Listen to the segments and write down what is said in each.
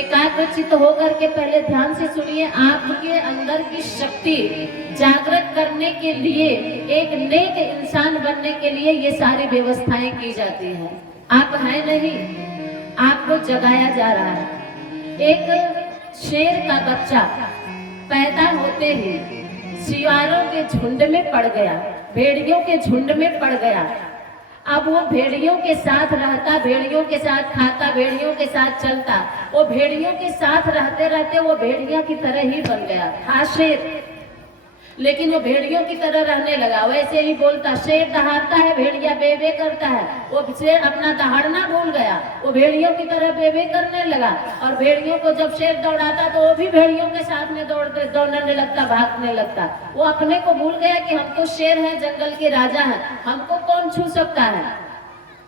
एकाग्रचित होकर के पहले ध्यान से सुनिए। आपके अंदर की शक्ति जागृत करने के लिए, एक नेक इंसान बनने के लिए ये सारी व्यवस्थाएं की जाती है। आप हैं नहीं, आपको जगाया जा रहा है। एक शेर का बच्चा पैदा होते ही सियारों के झुंड में पड़ गया, भेड़ियों के झुंड में पड़ गया। अब वो भेड़ियों के साथ रहता, भेड़ियों के साथ खाता, भेड़ियों के साथ चलता। वो भेड़ियों के साथ रहते रहते वो भेड़िया की तरह ही बन गया। था शेर, लेकिन वो भेड़ियों की तरह रहने लगा। वैसे ही बोलता, शेर दहाड़ता है, भेड़िया बे बे करता है। वो शेर अपना दहाड़ना भूल गया, वो भेड़ियों की तरह बे बे करने लगा। और भेड़ियों को जब शेर दौड़ाता तो वो भी भेड़ियों के साथ में दौड़ने लगता, भागने लगता। वो अपने को भूल गया कि हम तो शेर हैं, जंगल के राजा हैं, हमको कौन छू सकता है।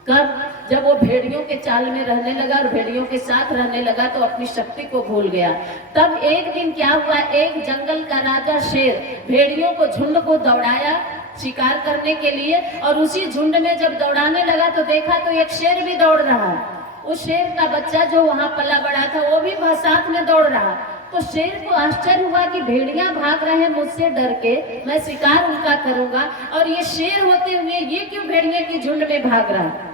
कब? जब वो भेड़ियों के चाल में रहने लगा और भेड़ियों के साथ रहने लगा तो अपनी शक्ति को भूल गया। तब एक दिन क्या हुआ, एक जंगल का राजा शेर भेड़ियों को, झुंड को दौड़ाया शिकार करने के लिए। और उसी झुंड में जब दौड़ाने लगा तो देखा तो एक शेर भी दौड़ रहा है। उस शेर का बच्चा जो वहां पला बड़ा था वो भी साथ में दौड़ रहा। तो शेर को आश्चर्य हुआ कि भेड़िया भाग रहे हैं मुझसे डर के, मैं शिकार उनका करूंगा, और ये शेर होते हुए ये क्यों भेड़िया की झुंड में भाग रहा है।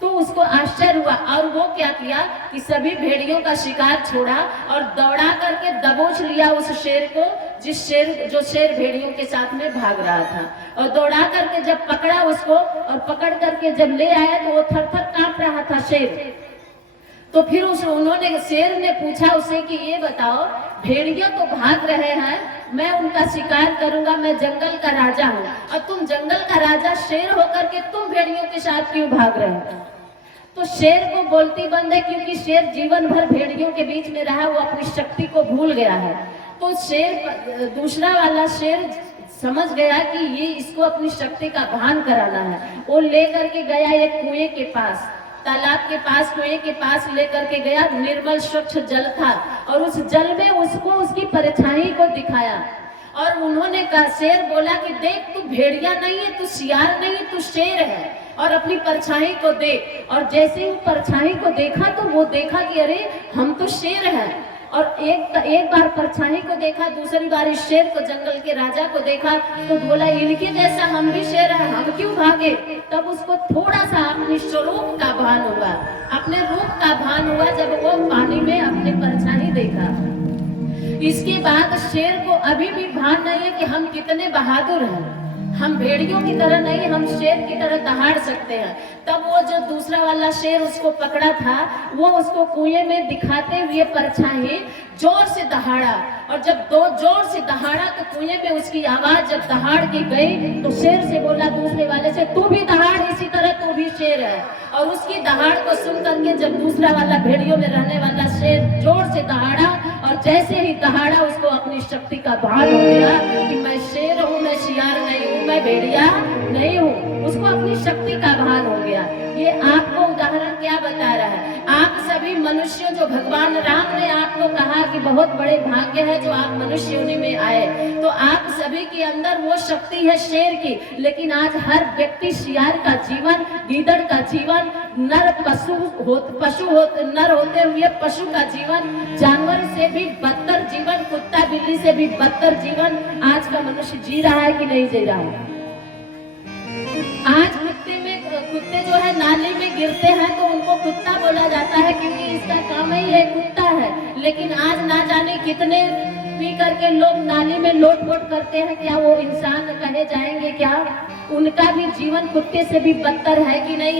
तो उसको आश्चर्य हुआ और वो क्या किया कि सभी भेड़ियों का शिकार छोड़ा और दौड़ा करके दबोच लिया उस शेर को, जो शेर भेड़ियों के साथ में भाग रहा था। और दौड़ा करके जब पकड़ा उसको, और पकड़ करके जब ले आया तो वो थर थर कांप रहा था शेर। तो फिर उन्होंने, शेर ने पूछा उसे कि ये बताओ, भेड़िया तो भाग रहे हैं, मैं उनका शिकार करूंगा, मैं जंगल का राजा हूँ, और तुम जंगल का राजा शेर होकर के तुम भेड़ियों के साथ क्यों भाग रहे हो। तो शेर को बोलती बंद है, क्योंकि शेर जीवन भर भेड़ियों के बीच में रहा, वो अपनी शक्ति को भूल गया है। तो शेर, दूसरा वाला शेर समझ गया कि ये इसको अपनी शक्ति का भान कराना है। वो लेकर के गया एक कुएं के पास, तालाब के पास, कुएं के पास लेकर के गया। निर्मल स्वच्छ जल था और उस जल में उसको उसकी परछाई को दिखाया। और उन्होंने कहा, शेर बोला कि देख, तू भेड़िया नहीं है, तू शियार नहीं है, तू शेर है, और अपनी परछाई को देख। और जैसे ही परछाई को देखा तो वो देखा कि अरे हम तो शेर हैं। और एक बार परछाई को देखा, दूसरी बार इस शेर को, जंगल के राजा को देखा, तो बोला इनके जैसा हम भी शेर हैं, हम क्यों भागे। तब उसको थोड़ा सा अपने स्वरूप का भान हुआ, अपने रूप का भान हुआ, जब वो पानी में अपने परछाई देखा। इसके बाद शेर को अभी भी भान नहीं है कि हम कितने बहादुर हैं, हम भेड़ियों की तरह नहीं, हम शेर की तरह दहाड़ सकते हैं। तब वो जो दूसरा वाला शेर उसको पकड़ा था, वो उसको कुएं में दिखाते हुए परछाई जोर से दहाड़ा। और जब दो जोर से दहाड़ा तो कुएं में उसकी आवाज जब दहाड़ की गई तो शेर से बोला दूसरे वाले से, तू भी दहाड़, इसी तरह तू भी शेर है। और उसकी दहाड़ को सुन करके जब दूसरा वाला भेड़ियों में रहने वाला शेर जोर से दहाड़ा, और जैसे ही दहाड़ा उसको अपनी शक्ति का भान हो गया कि मैं शेर हूँ, मैं शियार नहीं हूँ, मैं भेड़िया नहीं हूँ। उसको अपनी शक्ति का भान हो गया। ये आपको उदाहरण क्या बता रहा है, आप सभी मनुष्यों, जो भगवान राम ने आपको कहा कि बहुत बड़े भाग्य है जो आप मनुष्य योनि में आए, तो आप सभी के अंदर वो शक्ति है शेर की। लेकिन आज हर व्यक्ति शियार का जीवन, गीदड़ का जीवन, नर होते हुए पशु का जीवन, जानवर से भी बदतर जीवन, कुत्ता बिल्ली से भी बदतर जीवन आज का मनुष्य जी रहा है कि नहीं जी रहा है। आज कुत्ते जो है नाली में गिरते हैं तो उनको कुत्ता बोला जाता है, क्योंकि इसका काम ही है, कुत्ता है। लेकिन आज ना जाने कितने पी करके लोग नाली में लोट-पोट करते हैं, क्या वो इंसान कहे जाएंगे क्या? उनका भी जीवन कुत्ते से भी बदतर है कि नहीं?